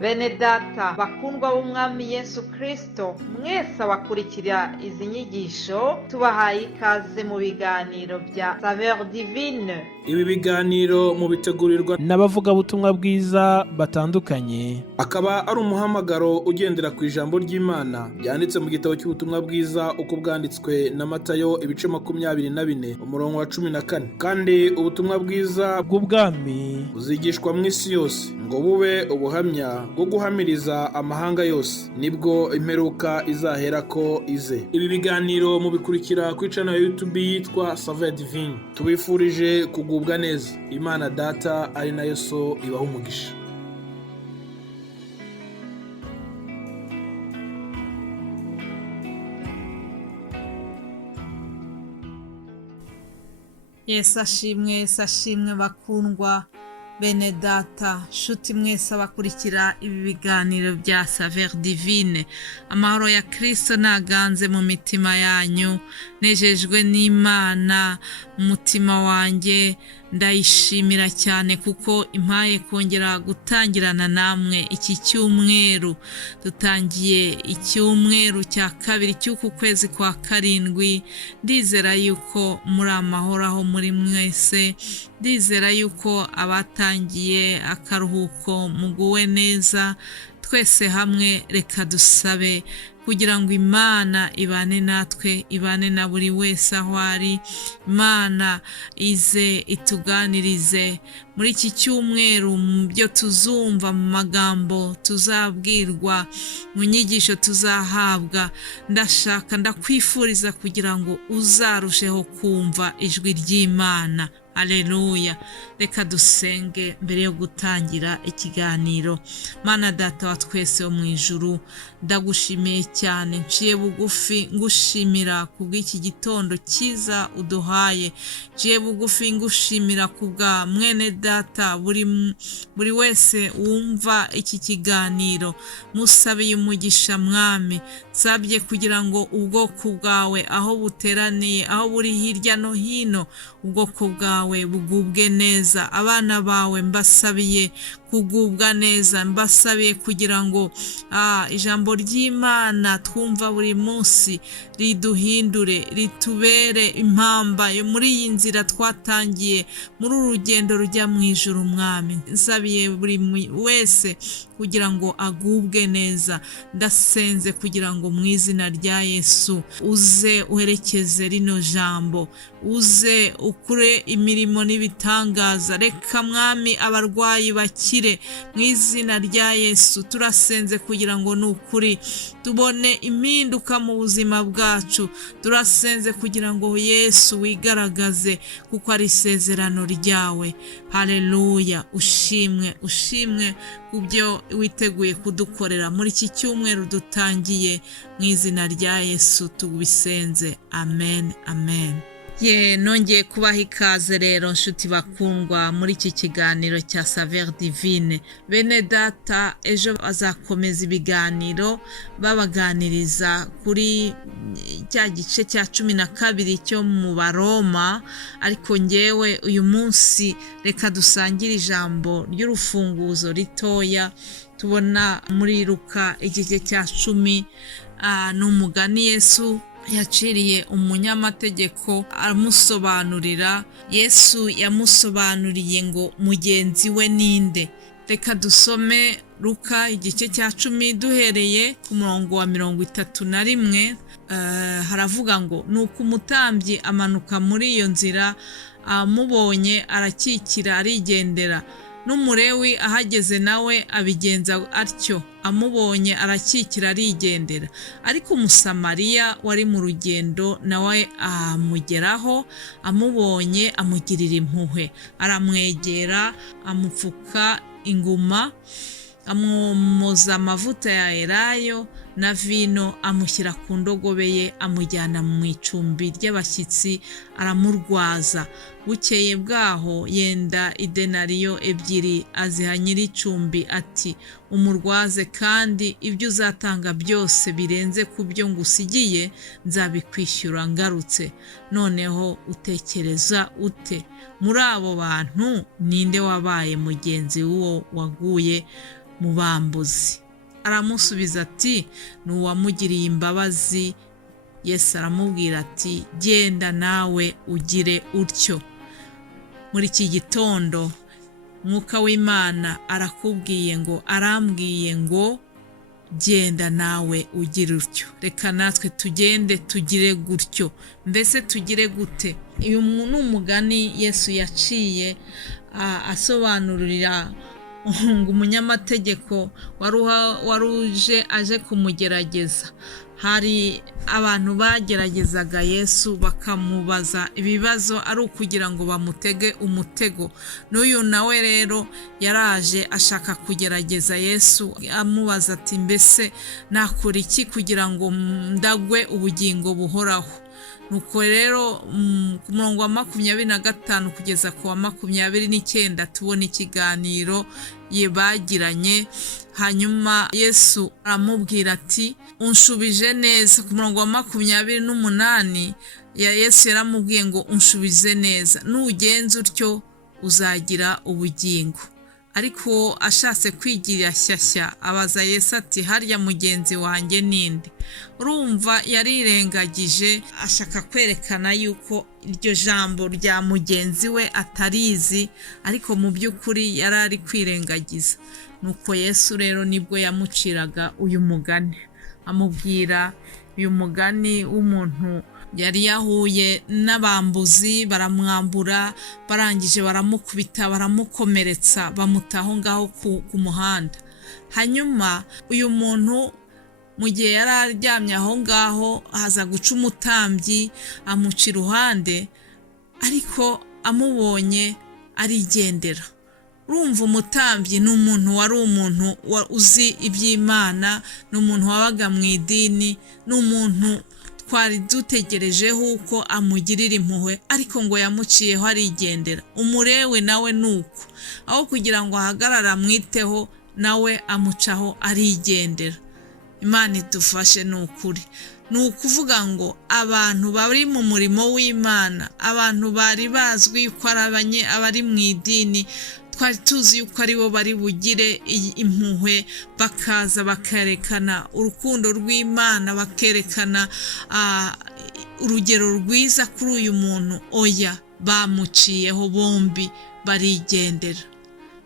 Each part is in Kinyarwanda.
Bene data bakundwa b'umwami Yesu Kristo, mwese abakurikira izi nyigisho tubahaye ikaze mu biganiro bya Saveur Divine. Ibi biganiro mu bitegurirwa n'abavugabutumwa bwiza batandukanye, akaba ari umuhamagaro ugendera ku ijambo ry'Imana byanditse mu gitabo cy'ubutumwa bwiza uko bwanditswe na Matayo ibice 24 umurongo wa 14. Kandi ubutumwa bwiza bw'ubwami buzigishwa mu isi yose ngo bube ubuhamya bwo guhamiriza amahanga yose, nibwo imperuka izahera ko ize. Ibi biganiro mubikurikira ku channel ya YouTube yitwa Saveur Divine. Tubifurije kugubwa neza. Imana Data ari nayo So ibaha umugisha. Yesu ashimwe bakundwa bene data, shuti mwese abakurikira ibi biganiro bya Saveur Divine. Amahoro ya Kristo naganze mu mitima yanyu, nejejwe n'Imana mu mutima wanjye. Ndayishimira cyane kuko impaye kongera gutangirana namwe iki cyumweru. Dutangiye icyumweru cya kabiri cy'uku kwezi kwa karindwi. Ndizera yuko muri amahoro aho muri mwese, ndizera yuko abatangiye akaruhuko muguwe neza. Twese hamwe reka dusabe kugira ngo Imana ibane natwe, ibane na buri wese aho ari. Imana ize ituganirize muri iki cyumweru mu byo tuzumva, mu magambo tuzabwirwa, mu nyigisho tuzahabwa. Ndakwifuriza kugira ngo uzarusheho kumva ijwi ry'Imana. Haleluya. Reka dusenge mbere yo gutangira ikiganiro. Mana Data wa twese wo mu ijuru, ndagushimiye cyane, nciye bugufi ngushimira kubw'iki gitondo cyiza uduhaye. Nciye bugufi ngushimira kubwa mwene Data buri wese wumva iki kiganiro. Musabiye umugisha Mwami, nsabye kugira ngo ubwoko bwawe aho buteraniye, aho buri hirya no hino, ubwoko bwawe bugubwe neza. Abana bawe mbasabiye kugubwa neza, mbasabiye kugira ngo ijambo ry'Imana twumva buri munsi riduhindure, ritubere impamba yo muri iyi nzira twatangiye, muri urugendo rujya mu ijuru. Mwami, nsabiye buri wese kugira ngo agubwe neza. Ndasenze kugira ngo mu izina rya Yesu uze uherekeze rino jambo, uze ukure imirimo n'ibitangaza. Reka Mwami abarwayi bakire mu izina rya Yesu. Turasenze kugira ngo nukuri tubone impinduka mu buzima bwacu. Turasenze kugira ngo Yesu wigaragaze kuko ari isezerano ryawe. Haleluya. Ushimwe kubyo witeguye kudukorera muri iki cyumweru dutangiye. Mu izina rya Yesu tubisenze. Amen. Nongeye kubaha ikaze rero nshuti bakundwa muri iki kiganiro cya Saveur Divine. Bene Data ejo bazakomeza ibiganiro babaganiriza kuri cya gice cya 12 cyo mu Baroma, ariko ngewe uyu munsi reka dusangire ijambo ry'urufunguzo ritoya tubona muri Luka igice cya 10. N'umugani Yesu yaciriye umunyamategeko aramusobanurira. Yesu yamusobanuriye ngo mugenzi we ninde. Reka dusome Luka igice cya 10 duhereye ku murongo wa 31. Haravuga ngo nuko umutambyi amanuka muri iyo nzira, amubonye arakikira arigendera. N'umulewi ahageze nawe abigenza atyo, amubonye arakikira arigendera. Ariko umusamariya wari mu rugendo nawe amugeraho, amubonye amugirira impuhwe, aramwegera amupfuka inguma, amwomoza amavuta ya elayo na vino, amushyira ku ndogobe ye, amujyana mu icumbi ry'abashyitsi, aramurwaza. Bukeye bwaho yenda idenariyo 2 aziha nyir'icumbi ati umurwaze, kandi ibyo uzatanga byose birenze ku byo ngusigiye nzabikwishyura ngarutse. Noneho utekereza ute? Muri abo bantu ninde wabaye mugenzi w'uwo waguye mu bambuzi. Aramusubiza ati ni uwamugiriye imbabazi. Yesu aramubwira ati genda nawe ugire utyo. Muri iki gitondo Mwuka w'Imana arambwiye ngo genda nawe ugire utyo. Reka natwe tugende tugire gutyo. Mbese tugire gute? Uyu ni umugani Yesu yaciye asobanurira umunyamategeko wari uje aje kumugerageza. Hari abantu bageragezaga Yesu bakamubaza ibibazo ari ukugira ngo bamutege umutego. N'uyu nawe rero yaraje ashaka kugerageza Yesu amubaza ati mbese nakora iki kugira ngo ndagwe ubugingo buhoraho? Nuko rero ku murongo wa 25 kugeza ku wa 29 tubona ikiganiro bagiranye. Hanyuma Yesu aramubwira ati unshubije neza. Ku murongo wa 28 Yesu yaramubwiye ngo unshubize neza, nugenza utyo uzagira ubugingo. Ariko ashatse kwigirira shyashya abaza Yesu ati harya mugenzi wanjye ninde? Urumva yarirengagije, ashaka kwerekana yuko iryo jambo rya mugenzi we atarizi, ariko mu by'ukuri yari ari kwirengagiza. Nuko Yesu rero nibwo yamuciraga uyu mugani, amubwira uyu mugani w'umuntu yari yahuye n'abambuzi, baramwambura, barangije baramukubita, baramukomeretsa, bamutaho ngaho ku muhanda. Hanyuma uyu muntu mu gihe yari aryamye aho ngaho haza guca umutambyi amuca iruhande, ariko amubonye arigendera. Urumva umutambyi ni umuntu wari umuntu uzi iby'Imana, ni umuntu wabaga mu idini, ni umuntu twari dutegerejeho uko amugirira impuhwe, ariko ngo yamuciyeho arigendera. Umurewe nawe nuko, aho kugira ngo ahagarare amwiteho nawe amucaho arigendera. Imana idufashe n'ukuri. Ni ukuvuga ngo abantu bari mu murimo w'Imana, abantu bari bazwi yuko abari mu idini, twari tuzi yuko ari bo bari bugire impuhwe, bakaza bakerekana urukundo rw'Imana, bakerekana urugero rwiza kuri uyu muntu. Oya, bamuciyeho bombi barigendera.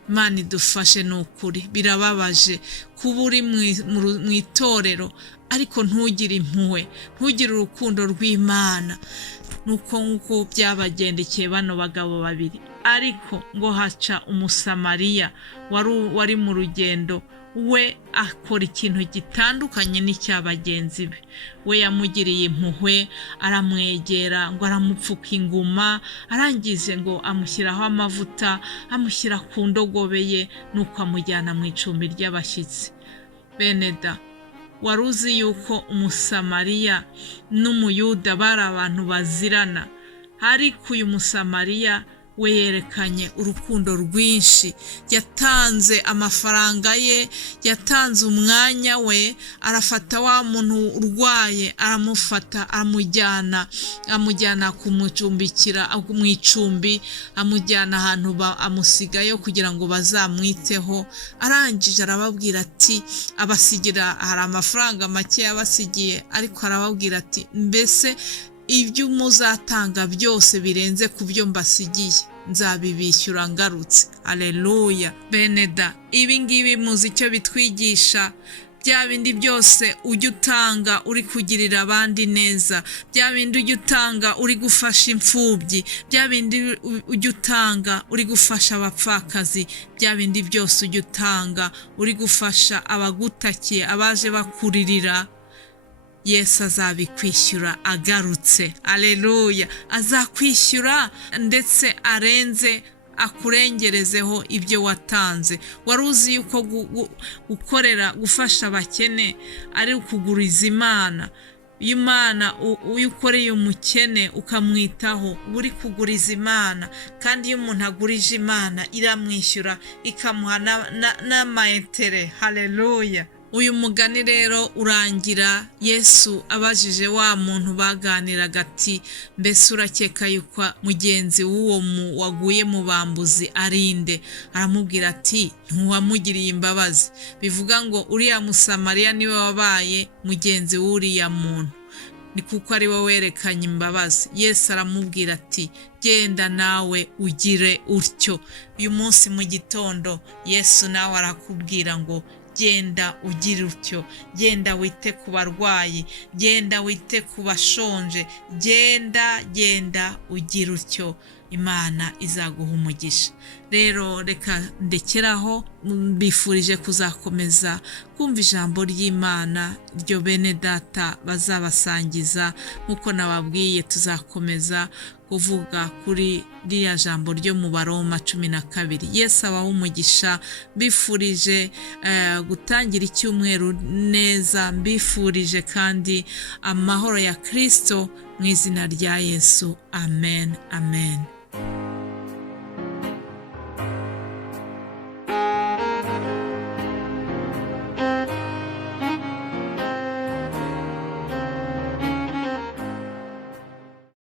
Imana idufashe n'ukuri. Birababaje kuba uri mu itorero ariko ntugire impuhwe, ntugire urukundo rw'Imana. Nuko nk'uko byabagendekeye bano bagabo babiri. Ariko ngo haca umusamariya wari mu rugendo, we akora ikintu gitandukanye n'icyabagenzi be. We yamugiriye impuhwe, aramwegera ngo aramupfuka inguma, arangize ngo amushyiraho amavuta, amushyira ku ndogobe ye, nuko amujyana mu icumbi ry'abashyitsi. Beneda, wari uzi yuko umusamariya n'umuyuda bari abantu bazirana, ariko uyu musamariya we yerekanye urukundo rwinshi. Yatanze amafaranga ye, yatanze umwanya we, arafata wa muntu urwaye, aramufata, amujyana kumucumbikira mu icumbi, amujyana ahantu amusigayo kugira ngo bazamwiteho. Arangije arababwira ati abasigira, hari amafaranga make yabasigiye, ariko arababwira ati mbese ibyo muzatanga byose birenze ku byo mbasigiye nzabibishyura ngarutse. Haleluya. Beneda, ibi ngibi muzi icyo bitwigisha. Bya bindi byose ujya utanga uri kugirira abandi neza, bya bindi ujya utanga uri gufasha imfubyi, bya bindi ujya utanga uri gufasha abapfakazi, bya bindi byose ujya utanga uri gufasha abagutakiye, abaje bakuririra, Yesu azabikwishyura agarutse. Haleluya. Azakwishyura ndetse arenze, akurengerezeho ibyo watanze. Wari uzi yuko gufasha abakene ari ukuguriza Imana. Imana iyo ukoreye umukene ukamwitaho uri kuguriza Imana, kandi iyo umuntu agurije Imana iramwishyura ikamuha n'amaintere. Haleluya. uyu mugani rero urangira Yesu abajije wa muntu baganiraga ati mbese urakeka yuko mugenzi w'uwo waguye mu bambuzi arinde? Aramubwira ati ntiwamugiriye imbabazi. Bivuga ngo uriya Musamariya niwe wabaye mugenzi w'uriya muntu, ni kuko ari we werekanye imbabazi. Yesu aramubwira ati genda nawe ugire utyo. Uyu munsi mu gitondo Yesu nawe arakubwira ngo genda ugire utyo, genda wite ku barwayi, genda wite ku bashonje, genda ugire utyo. Imana izaguha umugisha. Rero reka ndekeraho, mbifurije kuzakomeza kumva ijambo ry'Imana ryo bene data bazabasangiza. Nkuko nababwiye tuzakomeza kuvuga kuri ririya jambo ryo mu Baroma 12. Yesu abaha umugisha. Mbifurije gutangira icyumweru neza, mbifurije kandi amahoro ya Kristo mu izina rya Yesu. Amen, amen.